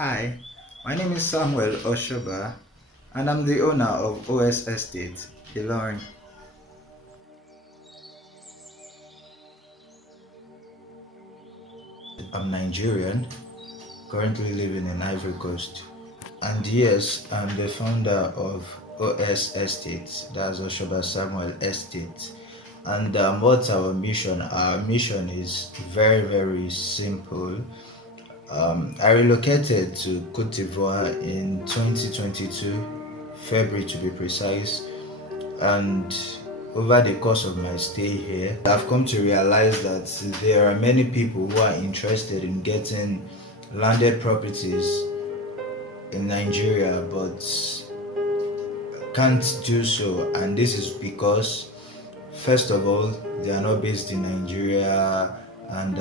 Hi, my name is Samuel Osoba, and I'm the owner of OS Estate, Ilorin. I'm Nigerian, currently living in Ivory Coast. And yes, I'm the founder of OS Estate, that's Osoba Samuel Estate. And what's our mission? Our mission is very, very simple. I relocated to Côte d'Ivoire in 2022, February to be precise, and over the course of my stay here, I've come to realize that there are many people who are interested in getting landed properties in Nigeria but can't do so, and this is because, first of all, they are not based in Nigeria, and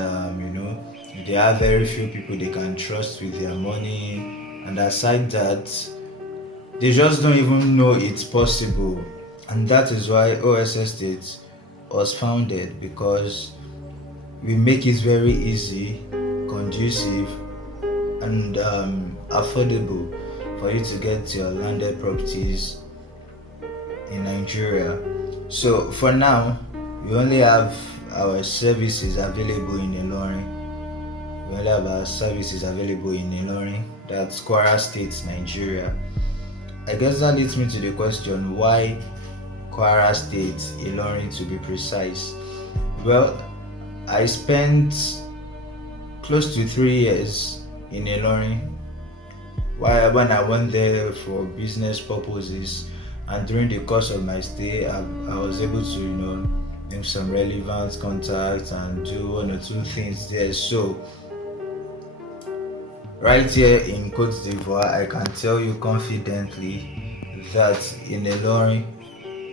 they have very few people they can trust with their money, and aside that, they just don't even know it's possible. And that is why OS Estate was founded, because we make it very easy, conducive, and affordable for you to get your landed properties in Nigeria. So for now, we only have our services available in Ilorin. We only have our services available in Ilorin, that's Kwara State, Nigeria. I guess that leads me to the question, why Kwara State, Ilorin to be precise? Well, I spent close to 3 years in Ilorin when I went there for business purposes, and during the course of my stay, I was able to make some relevant contacts and do one or two things there. So right here in Côte d'Ivoire, I can tell you confidently that in Ilorin,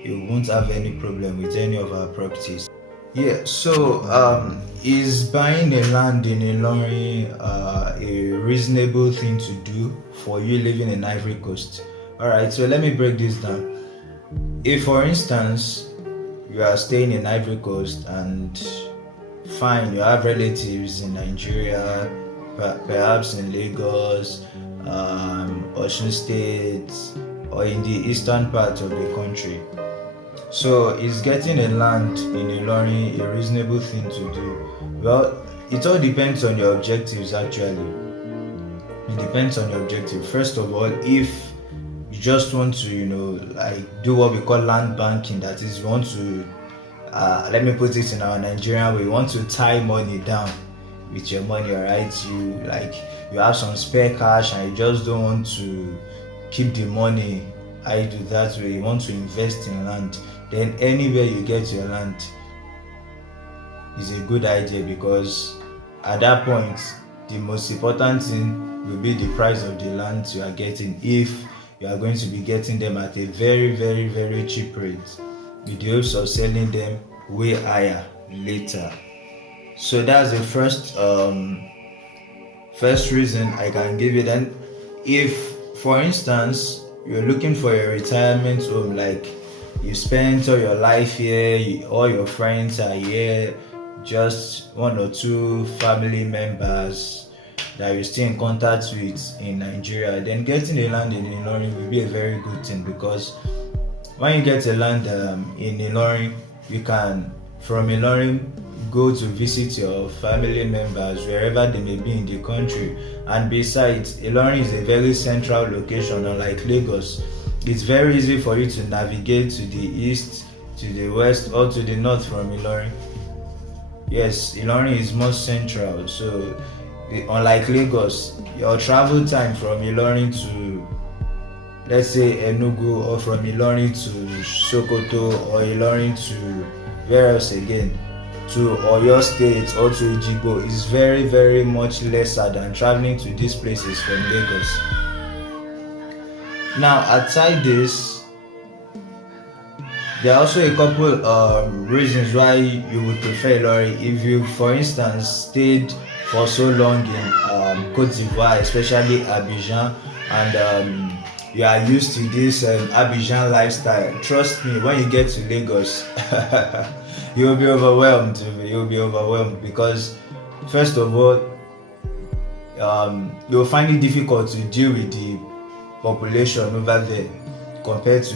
you won't have any problem with any of our properties. Yeah, so is buying a land in Ilorin a reasonable thing to do for you living in Ivory Coast? Alright, so let me break this down. If, for instance, you are staying in Ivory Coast and fine, you have relatives in Nigeria, perhaps in Lagos, Osun State, or in the eastern part of the country. So is getting a land in Ilorin a reasonable thing to do? Well, it all depends on your objectives actually. It depends on your objective. First of all, if you just want to, do what we call land banking, that is, you want to, let me put it in our Nigerian way, you want to tie money down with your money, alright? You have some spare cash and you just don't want to keep the money idle that way, you want to invest in land, then anywhere you get your land is a good idea, because at that point the most important thing will be the price of the land you are getting, if you are going to be getting them at a very, very, very cheap rate with the hopes of selling them way higher later. So that's the first reason I can give you. Then if, for instance, you're looking for a retirement home, like you spent all your life here, all your friends are here, just one or two family members that you're still in contact with in Nigeria, then getting a land in Ilorin will be a very good thing, because when you get a land in Ilorin, you can, from Ilorin, go to visit your family members wherever they may be in the country. And besides, Ilorin is a very central location, unlike Lagos. It's very easy for you to navigate to the east, to the west, or to the north from Ilorin. Yes, Ilorin is more central, so unlike Lagos, your travel time from Ilorin to, let's say, Enugu, or from Ilorin to Sokoto, or Ilorin to where else again, to Oyo State or to Ejigbo, is very, very much lesser than traveling to these places from Lagos. Now, outside this, there are also a couple reasons why you would prefer Ilorin. If you, for instance, stayed for so long in Côte d'Ivoire, especially Abidjan, and you are used to this Abidjan lifestyle, trust me, when you get to Lagos, you'll be overwhelmed. Because, first of all, you'll find it difficult to deal with the population over there compared to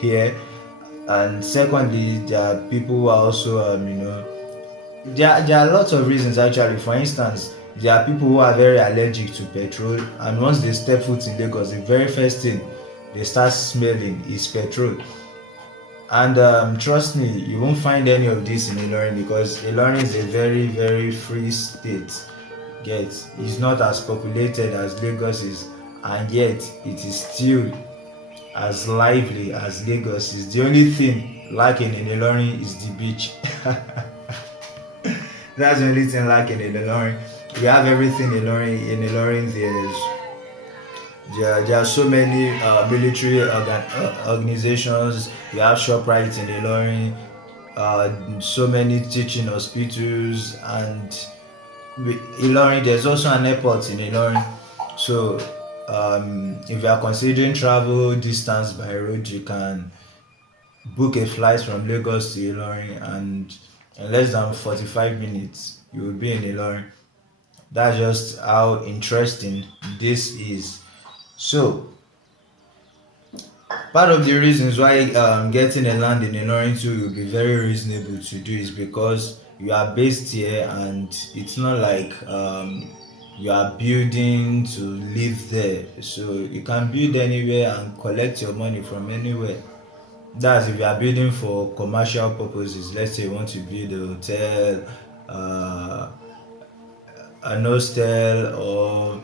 here. And secondly, there are people who are also there are lots of reasons actually. For instance, there are people who are very allergic to petrol, and once they step foot in Lagos, the very first thing they start smelling is petrol. And trust me, you won't find any of this in Ilorin, because Ilorin is a very, very free state. Yet it's not as populated as Lagos is, and yet it is still as lively as Lagos is. The only thing lacking in Ilorin is the beach. That's the only thing lacking in Ilorin. We have everything in Ilorin. In Ilorin, there are so many military organizations. We have ShopRite in Ilorin, so many teaching hospitals, and Ilorin, there's also an airport in Ilorin. So if you are considering travel distance by road, you can book a flight from Lagos to Ilorin, and in less than 45 minutes you will be in Ilorin. That's just how interesting this is. So part of the reasons why getting a land in Ilorin too will be very reasonable to do is because you are based here, and it's not like you are building to live there. So you can build anywhere and collect your money from anywhere. That's if you are building for commercial purposes. Let's say you want to build a hotel, an hostel, or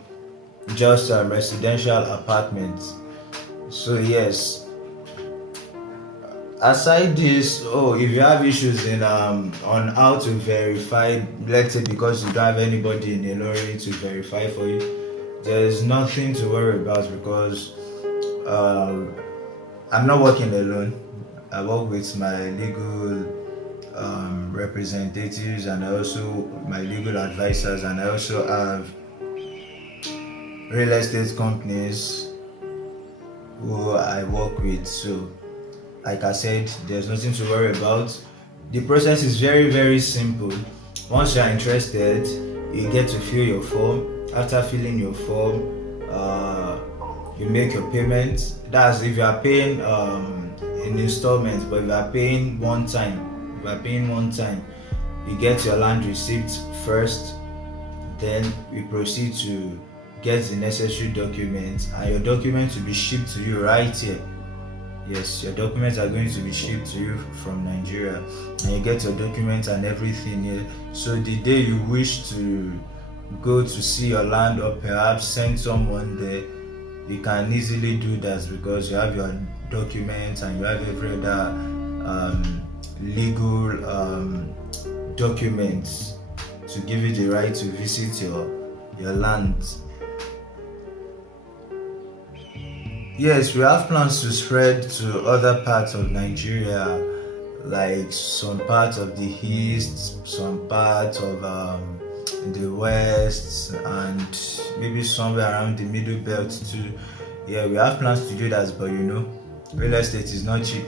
just a residential apartment. So yes, aside this, if you have issues in on how to verify, let's say because you don't have anybody in Ilorin to verify for you, there's nothing to worry about, because I'm not working alone. I work with my legal representatives, and I also my legal advisors, and I also have real estate companies who I work with. So like I said, there's nothing to worry about. The process is very, very simple. Once you are interested, you get to fill your form. After filling your form, you make your payment. That's if you are paying in installments. But if you are paying one time, you get your land receipt first. Then we proceed to get the necessary documents, and your documents will be shipped to you right here. Yes, your documents are going to be shipped to you from Nigeria, and you get your documents and everything here. So the day you wish to go to see your land, or perhaps send someone there, you can easily do that, because you have your documents and you have every other legal documents to give you the right to visit your land. Yes, we have plans to spread to other parts of Nigeria, like some parts of the east, some parts of the west, and maybe somewhere around the middle belt too. Yeah, we have plans to do that, but real estate is not cheap.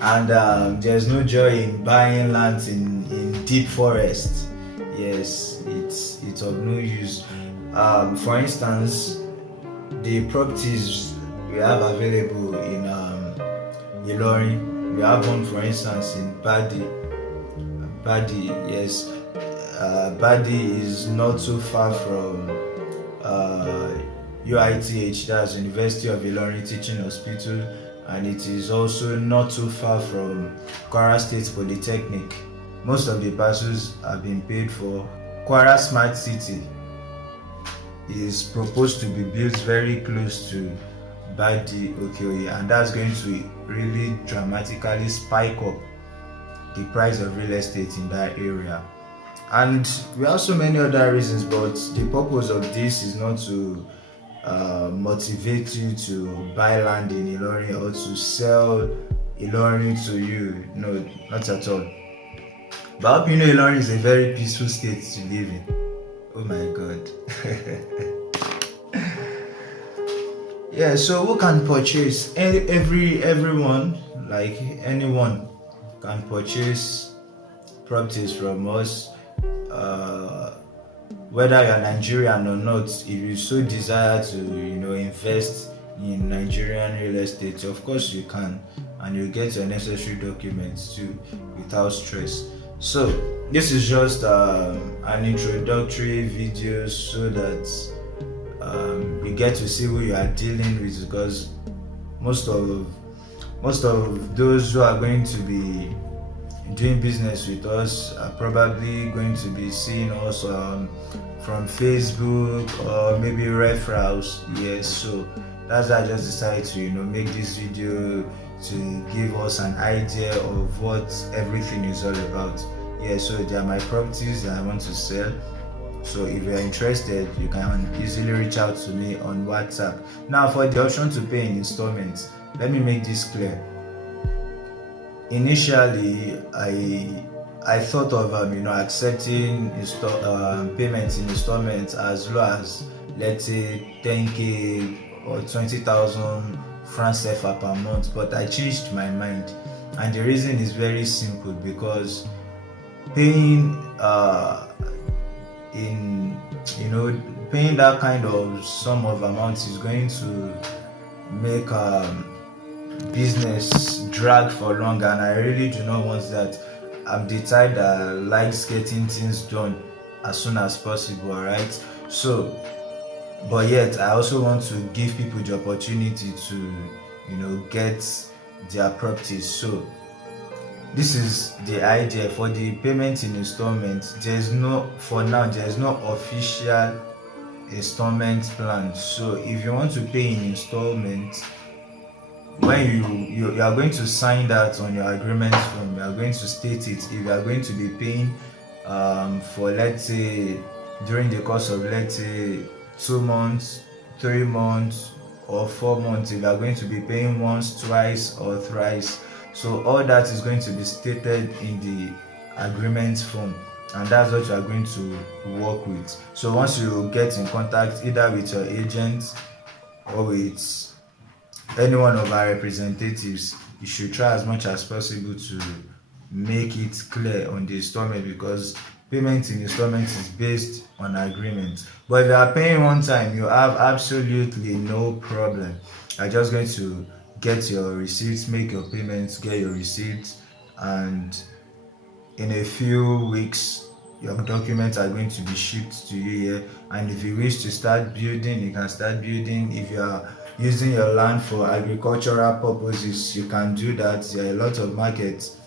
And there's no joy in buying lands in deep forest. Yes, it's of no use. For instance, the properties we have available in Ilorin, we have one, for instance, in Badi. Yes, Badi is not too far from UITH, that's University of Ilorin Teaching Hospital, and it is also not too far from Kwara State Polytechnic. Most of the parcels have been paid for. Kwara Smart City is proposed to be built very close to Badi, and that's going to really dramatically spike up the price of real estate in that area. And we have so many other reasons, but the purpose of this is not to motivate you to buy land in Ilorin or to sell Ilorin to you. No, not at all. But I hope you know Ilorin is a very peaceful state to live in. Oh my God. Yeah, so who can purchase? Everyone, like anyone, can purchase properties from us. whether you're Nigerian or not, if you so desire to, invest in Nigerian real estate, of course you can, and you get your necessary documents too without stress. So this is just an introductory video so that you get to see who you are dealing with, because most of those who are going to be doing business with us are probably going to be seeing us from Facebook or maybe referrals. Yes, so that's why I just decided to make this video to give us an idea of what everything is all about. Yeah, so they are my properties that I want to sell. So if you're interested, you can easily reach out to me on WhatsApp. Now, for the option to pay in installments, let me make this clear. Initially, I thought of accepting payments in installments as low as, let's say, 10k or 20,000 francs CFA per month, but I changed my mind, and the reason is very simple, because paying paying that kind of sum of amounts is going to make business drag for long, and I really do not want that. I'm the type that likes getting things done as soon as possible, alright? So, but yet I also want to give people the opportunity to get their properties. So this is the idea for the payment in installments. There's no official installment plan. So if you want to pay in installments, when you are going to sign that on your agreement form, you are going to state it. If you are going to be paying for, let's say, during the course of, let's say, 2 months, 3 months, or 4 months, if you are going to be paying once, twice, or thrice, so all that is going to be stated in the agreement form, and that's what you are going to work with. So once you get in contact either with your agent or with any one of our representatives, you should try as much as possible to make it clear on the installment, because payment in installment is based on agreement. But if you are paying one time, you have absolutely no problem. You're just going to get your receipts, make your payments, get your receipts, and in a few weeks your documents are going to be shipped to you here. And if you wish to start building, you can start building. If you are using your land for agricultural purposes, you can do that. There are a lot of markets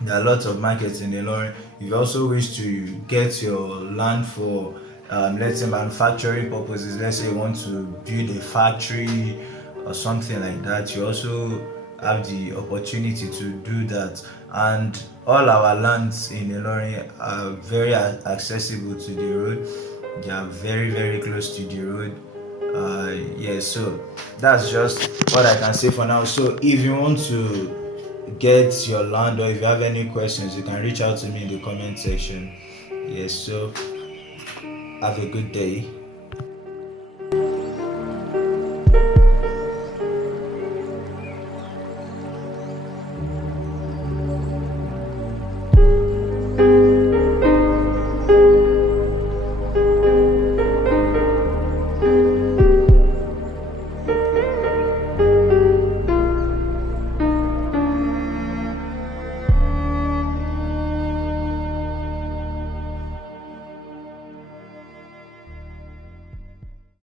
in Ilorin. If you also wish to get your land for let's say manufacturing purposes, let's say you want to build a factory or something like that, you also have the opportunity to do that. And all our lands in Ilorin are very accessible to the road. They are very, very close to the road. So that's just what I can say for now. So if you want to get your land, or if you have any questions, you can reach out to me in the comment section. So have a good day.